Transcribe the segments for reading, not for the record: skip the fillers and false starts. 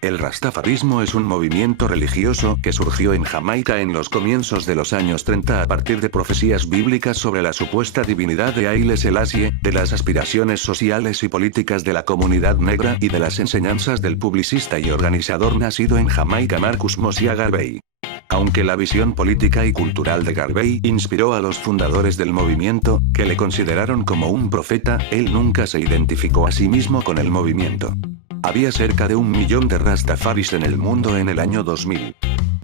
El rastafarismo es un movimiento religioso que surgió en Jamaica en los comienzos de los años 30 a partir de profecías bíblicas sobre la supuesta divinidad de Haile Selassie, de las aspiraciones sociales y políticas de la comunidad negra y de las enseñanzas del publicista y organizador nacido en Jamaica Marcus Mosiah Garvey. Aunque la visión política y cultural de Garvey inspiró a los fundadores del movimiento, que le consideraron como un profeta, él nunca se identificó a sí mismo con el movimiento. Había cerca de 1 millón de rastafaris en el mundo en el año 2000.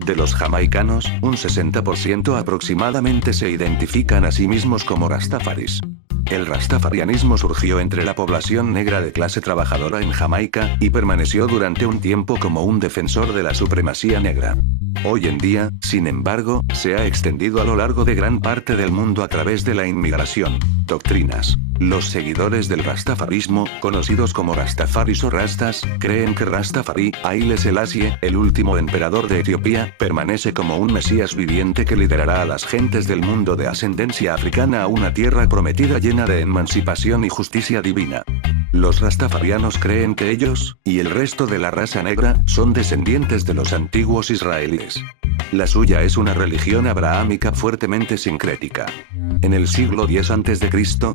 De los jamaicanos, un 60% aproximadamente se identifican a sí mismos como rastafaris. El rastafarianismo surgió entre la población negra de clase trabajadora en Jamaica, y permaneció durante un tiempo como un defensor de la supremacía negra. Hoy en día, sin embargo, se ha extendido a lo largo de gran parte del mundo a través de la inmigración. Doctrinas. Los seguidores del rastafarismo, conocidos como rastafaris o rastas, creen que Rastafari, Haile Selassie, el último emperador de Etiopía, permanece como un mesías viviente que liderará a las gentes del mundo de ascendencia africana a una tierra prometida llena de emancipación y justicia divina. Los rastafarianos creen que ellos, y el resto de la raza negra, son descendientes de los antiguos israelíes. La suya es una religión abrahámica fuertemente sincrética. En el siglo X a.C.,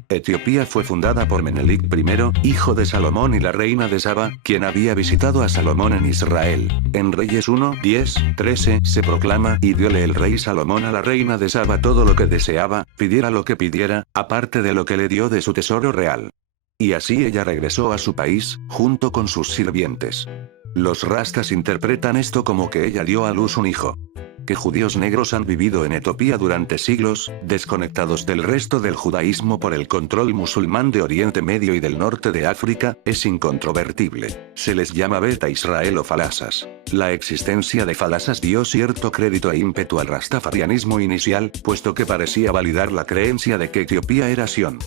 Etiopía fue fundada por Menelik I, hijo de Salomón y la reina de Saba, quien había visitado a Salomón en Israel. En Reyes 1, 10, 13 se proclama: y diole el rey Salomón a la reina de Saba todo lo que deseaba, pidiera lo que pidiera, aparte de lo que le dio de su tesoro real. Y así ella regresó a su país, junto con sus sirvientes. Los rastas interpretan esto como que ella dio a luz un hijo. Que judíos negros han vivido en Etiopía durante siglos, desconectados del resto del judaísmo por el control musulmán de Oriente Medio y del norte de África, es incontrovertible. Se les llama Beta Israel o falasas. La existencia de falasas dio cierto crédito e ímpetu al rastafarianismo inicial, puesto que parecía validar la creencia de que Etiopía era Sión.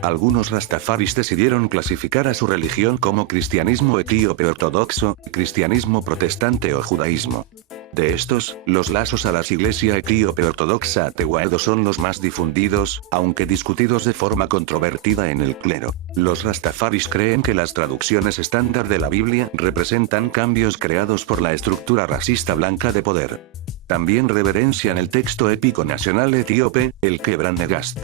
Algunos rastafaris decidieron clasificar a su religión como cristianismo etíope ortodoxo, cristianismo protestante o judaísmo. De estos, los lazos a la iglesia etíope ortodoxa Atewahedo son los más difundidos, aunque discutidos de forma controvertida en el clero. Los rastafaris creen que las traducciones estándar de la Biblia representan cambios creados por la estructura racista blanca de poder. También reverencian el texto épico nacional etíope, el Quebran Negast.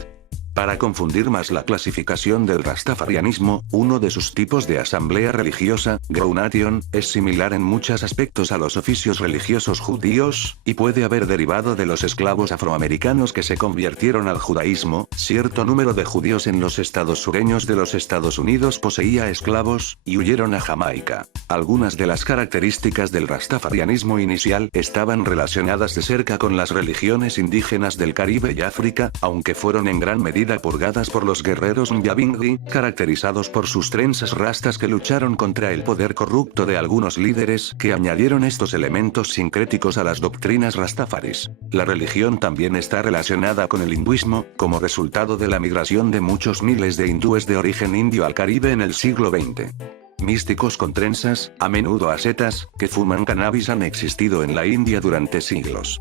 Para confundir más la clasificación del rastafarianismo, uno de sus tipos de asamblea religiosa, Grounation, es similar en muchos aspectos a los oficios religiosos judíos, y puede haber derivado de los esclavos afroamericanos que se convirtieron al judaísmo. Cierto número de judíos en los estados sureños de los Estados Unidos poseía esclavos, y huyeron a Jamaica. Algunas de las características del rastafarianismo inicial estaban relacionadas de cerca con las religiones indígenas del Caribe y África, aunque fueron en gran medida purgadas por los guerreros Nyabinghi, caracterizados por sus trenzas rastas que lucharon contra el poder corrupto de algunos líderes que añadieron estos elementos sincréticos a las doctrinas rastafaris. La religión también está relacionada con el hinduismo, como resultado de la migración de muchos miles de hindúes de origen indio al Caribe en el siglo XX. Místicos con trenzas, a menudo ascetas, que fuman cannabis han existido en la India durante siglos.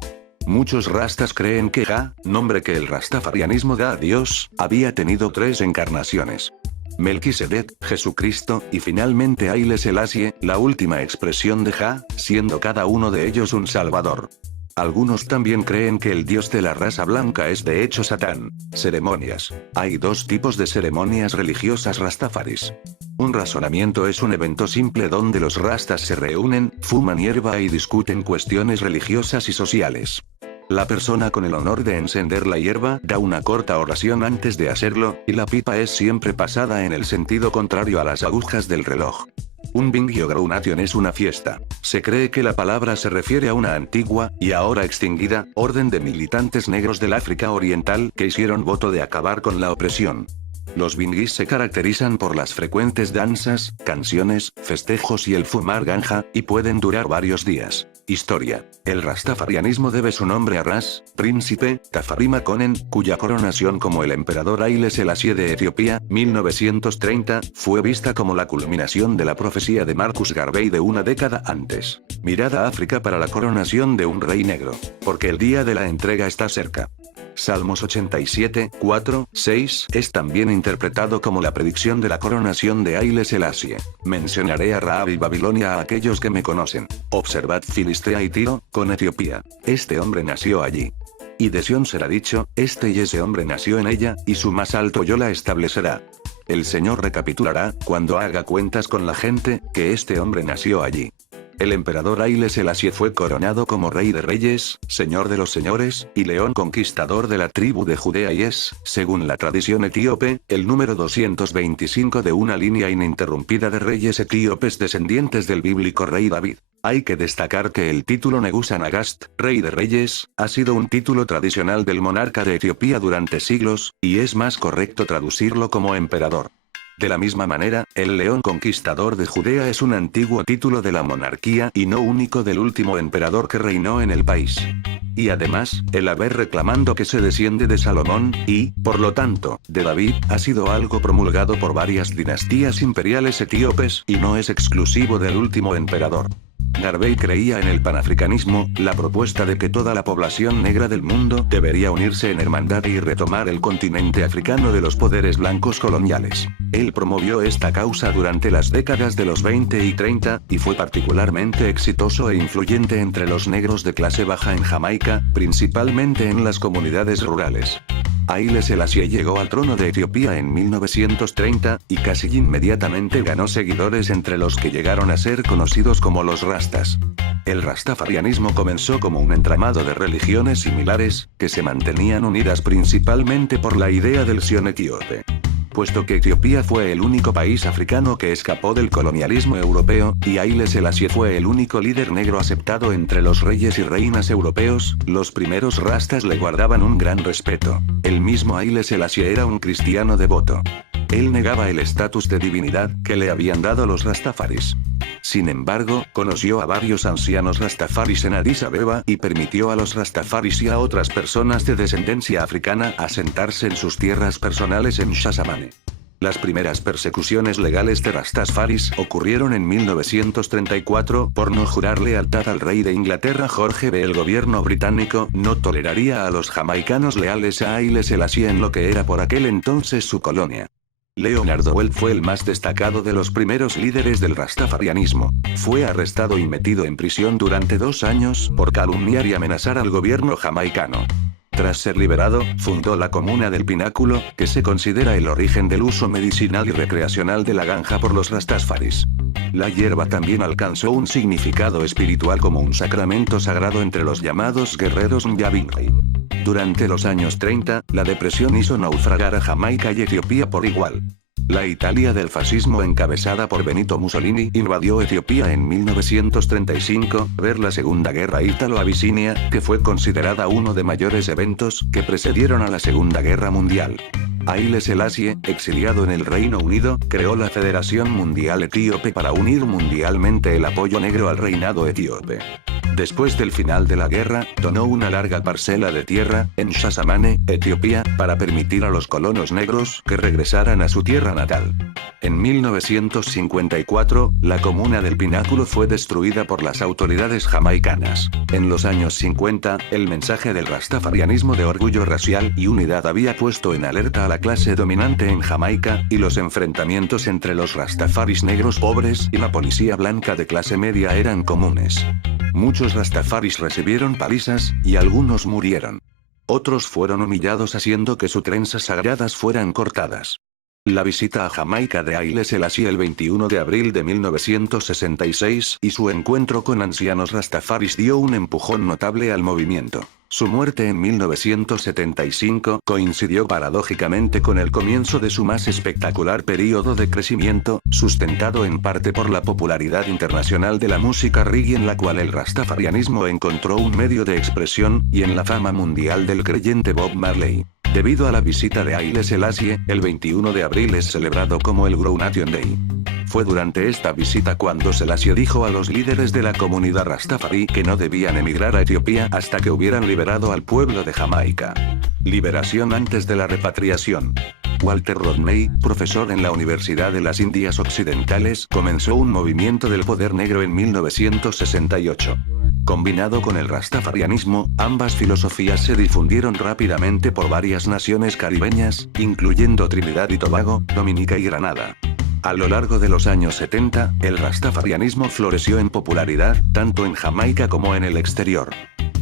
Muchos rastas creen que Jah, nombre que el rastafarianismo da a Dios, había tenido 3 encarnaciones. Melquisedec, Jesucristo, y finalmente Haile Selassie, la última expresión de Jah, siendo cada uno de ellos un salvador. Algunos también creen que el dios de la raza blanca es de hecho Satán. Ceremonias. Hay 2 tipos de ceremonias religiosas rastafaris. Un razonamiento es un evento simple donde los rastas se reúnen, fuman hierba y discuten cuestiones religiosas y sociales. La persona con el honor de encender la hierba da una corta oración antes de hacerlo, y la pipa es siempre pasada en el sentido contrario a las agujas del reloj. Un bingi o grounation es una fiesta. Se cree que la palabra se refiere a una antigua, y ahora extinguida, orden de militantes negros del África Oriental que hicieron voto de acabar con la opresión. Los bingis se caracterizan por las frecuentes danzas, canciones, festejos y el fumar ganja, y pueden durar varios días. Historia. El rastafarianismo debe su nombre a Ras, príncipe, Tafari Makonnen, cuya coronación como el emperador Haile Selassie de Etiopía, 1930, fue vista como la culminación de la profecía de Marcus Garvey de una década antes. Mirad a África para la coronación de un rey negro, porque el día de la entrega está cerca. Salmos 87, 4, 6 es también interpretado como la predicción de la coronación de Haile Selassie. Mencionaré a Rahab y Babilonia a aquellos que me conocen. Observad Filistea y Tiro, con Etiopía. Este hombre nació allí. Y de Sión será dicho, este y ese hombre nació en ella, y su más alto yo la establecerá. El Señor recapitulará, cuando haga cuentas con la gente, que este hombre nació allí. El emperador Haile Selassie fue coronado como rey de reyes, señor de los señores, y león conquistador de la tribu de Judea y es, según la tradición etíope, el número 225 de una línea ininterrumpida de reyes etíopes descendientes del bíblico rey David. Hay que destacar que el título Nebuchadnezzar, rey de reyes, ha sido un título tradicional del monarca de Etiopía durante siglos, y es más correcto traducirlo como emperador. De la misma manera, el león conquistador de Judea es un antiguo título de la monarquía y no único del último emperador que reinó en el país. Y además, el haber reclamando que se desciende de Salomón, y, por lo tanto, de David, ha sido algo promulgado por varias dinastías imperiales etíopes y no es exclusivo del último emperador. Garvey creía en el panafricanismo, la propuesta de que toda la población negra del mundo debería unirse en hermandad y retomar el continente africano de los poderes blancos coloniales. Él promovió esta causa durante las décadas de los 20 y 30, y fue particularmente exitoso e influyente entre los negros de clase baja en Jamaica, principalmente en las comunidades rurales. Haile Selassie llegó al trono de Etiopía en 1930, y casi inmediatamente ganó seguidores entre los que llegaron a ser conocidos como los Rastas. El rastafarianismo comenzó como un entramado de religiones similares, que se mantenían unidas principalmente por la idea del Sion etíope. Puesto que Etiopía fue el único país africano que escapó del colonialismo europeo, y Haile Selassie fue el único líder negro aceptado entre los reyes y reinas europeos, los primeros rastas le guardaban un gran respeto. El mismo Haile Selassie era un cristiano devoto. Él negaba el estatus de divinidad que le habían dado los rastafaris. Sin embargo, conoció a varios ancianos rastafaris en Addis Abeba y permitió a los rastafaris y a otras personas de descendencia africana asentarse en sus tierras personales en Shashamane. Las primeras persecuciones legales de rastafaris ocurrieron en 1934 por no jurar lealtad al rey de Inglaterra Jorge B. El gobierno británico no toleraría a los jamaicanos leales a Haile Selassie en lo que era por aquel entonces su colonia. Leonard Weld fue el más destacado de los primeros líderes del rastafarianismo. Fue arrestado y metido en prisión durante 2 años por calumniar y amenazar al gobierno jamaicano. Tras ser liberado, fundó la Comuna del Pináculo, que se considera el origen del uso medicinal y recreacional de la ganja por los rastafaris. La hierba también alcanzó un significado espiritual como un sacramento sagrado entre los llamados guerreros Nyabingi. Durante los años 30, la depresión hizo naufragar a Jamaica y Etiopía por igual. La Italia del fascismo encabezada por Benito Mussolini invadió Etiopía en 1935, ver la Segunda Guerra Ítalo-Abisinia, que fue considerada uno de mayores eventos que precedieron a la Segunda Guerra Mundial. Haile Selassie, exiliado en el Reino Unido, creó la Federación Mundial Etíope para unir mundialmente el apoyo negro al reinado etíope. Después del final de la guerra, donó una larga parcela de tierra, en Shashamane, Etiopía, para permitir a los colonos negros que regresaran a su tierra natal. En 1954, la Comuna del Pináculo fue destruida por las autoridades jamaicanas. En los años 50, el mensaje del rastafarianismo de orgullo racial y unidad había puesto en alerta a la clase dominante en Jamaica, y los enfrentamientos entre los rastafaris negros pobres y la policía blanca de clase media eran comunes. Muchos rastafaris recibieron palizas, y algunos murieron. Otros fueron humillados haciendo que sus trenzas sagradas fueran cortadas. La visita a Jamaica de Haile Selassie el 21 de abril de 1966 y su encuentro con ancianos rastafaris dio un empujón notable al movimiento. Su muerte en 1975 coincidió paradójicamente con el comienzo de su más espectacular período de crecimiento, sustentado en parte por la popularidad internacional de la música reggae en la cual el rastafarianismo encontró un medio de expresión, y en la fama mundial del creyente Bob Marley. Debido a la visita de Haile Selassie, el 21 de abril es celebrado como el Grounation Day. Fue durante esta visita cuando Selassie dijo a los líderes de la comunidad rastafari que no debían emigrar a Etiopía hasta que hubieran liberado al pueblo de Jamaica. Liberación antes de la repatriación. Walter Rodney, profesor en la Universidad de las Indias Occidentales, comenzó un movimiento del poder negro en 1968. Combinado con el rastafarianismo, ambas filosofías se difundieron rápidamente por varias naciones caribeñas, incluyendo Trinidad y Tobago, Dominica y Granada. A lo largo de los años 70, el rastafarianismo floreció en popularidad, tanto en Jamaica como en el exterior.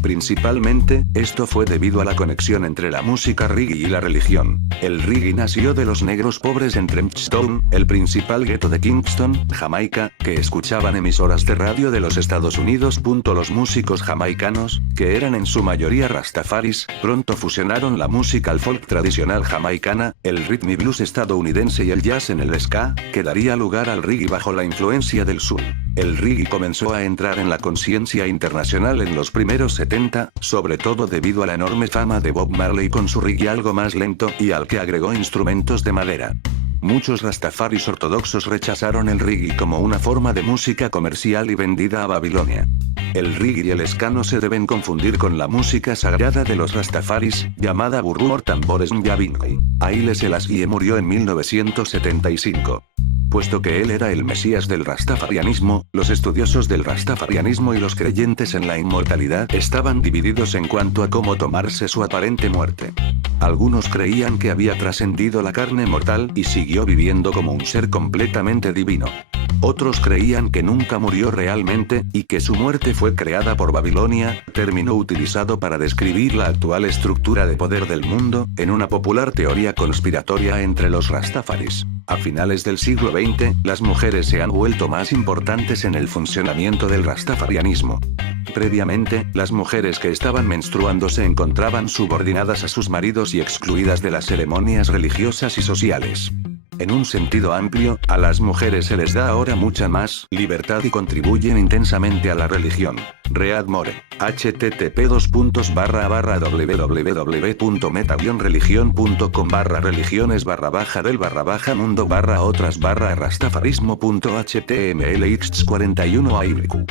Principalmente, esto fue debido a la conexión entre la música reggae y la religión. El reggae nació de los negros pobres en Trenchtown, el principal gueto de Kingston, Jamaica, que escuchaban emisoras de radio de los Estados Unidos. Los músicos jamaicanos, que eran en su mayoría rastafaris, pronto fusionaron la música al folk tradicional jamaicana, el rhythm y blues estadounidense y el jazz en el ska, que daría lugar al reggae bajo la influencia del soul. El reggae comenzó a entrar en la conciencia internacional en los primeros 70, sobre todo debido a la enorme fama de Bob Marley con su reggae algo más lento y al que agregó instrumentos de madera. Muchos rastafaris ortodoxos rechazaron el reggae como una forma de música comercial y vendida a Babilonia. El reggae y el ska no se deben confundir con la música sagrada de los rastafaris, llamada burru o tambores nyabinghi. Haile Selassie murió en 1975. Puesto que él era el mesías del rastafarianismo, los estudiosos del rastafarianismo y los creyentes en la inmortalidad estaban divididos en cuanto a cómo tomarse su aparente muerte. Algunos creían que había trascendido la carne mortal y siguió viviendo como un ser completamente divino. Otros creían que nunca murió realmente, y que su muerte fue creada por Babilonia, término utilizado para describir la actual estructura de poder del mundo, en una popular teoría conspiratoria entre los rastafaris. A finales del siglo XX, las mujeres se han vuelto más importantes en el funcionamiento del rastafarianismo. Previamente, las mujeres que estaban menstruando se encontraban subordinadas a sus maridos y excluidas de las ceremonias religiosas y sociales. En un sentido amplio, a las mujeres se les da ahora mucha más libertad y contribuyen intensamente a la religión. Read More. http://www.meta-religion.com/religiones/del/mundo/otras/rastafarismo.html x41 aibliku